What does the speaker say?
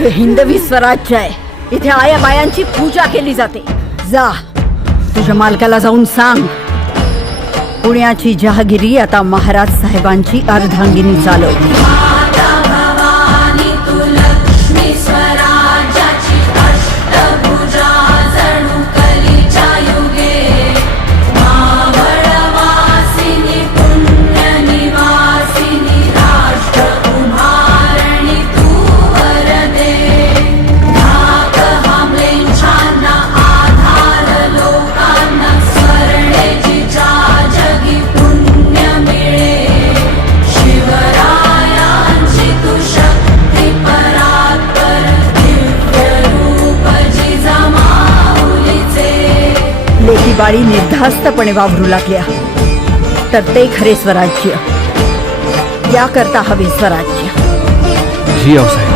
हे हिंदवी स्वराज्य आहे. इथे आया बायांची पूजा केली जाते. जा तुझ्या मालकाला जाऊन सांग, पुण्याची जहागिरी आता महाराज साहेबांची अर्धांगिनी चालवली. लेकी बाळी निर्धास्तपणे वावरू लागल्या तर ते खरे स्वराज्य. याकरता हवे स्वराज्य. जी आऊसाहेब.